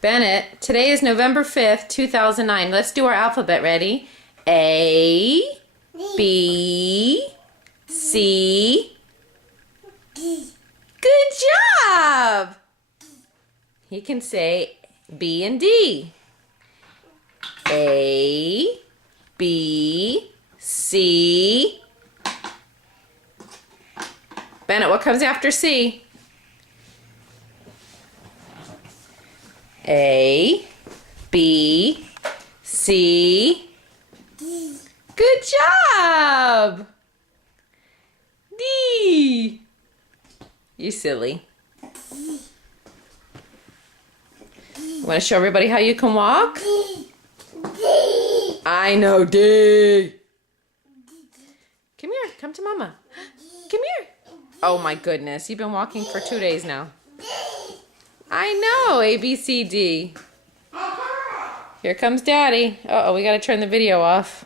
Bennett, today is November 5th, 2009. Let's do our alphabet. Ready? A, B, C. Good job! He can say B and D. A, B, C. Bennett, what comes after C? A, B, C. Good job! D. You silly. Want to show everybody how you can walk? I know, D. Come here, come to Mama. Come here. Oh my goodness, you've been walking for 2 days now. I know, A, B, C, D. Here comes Daddy. Uh-oh, we gotta turn the video off.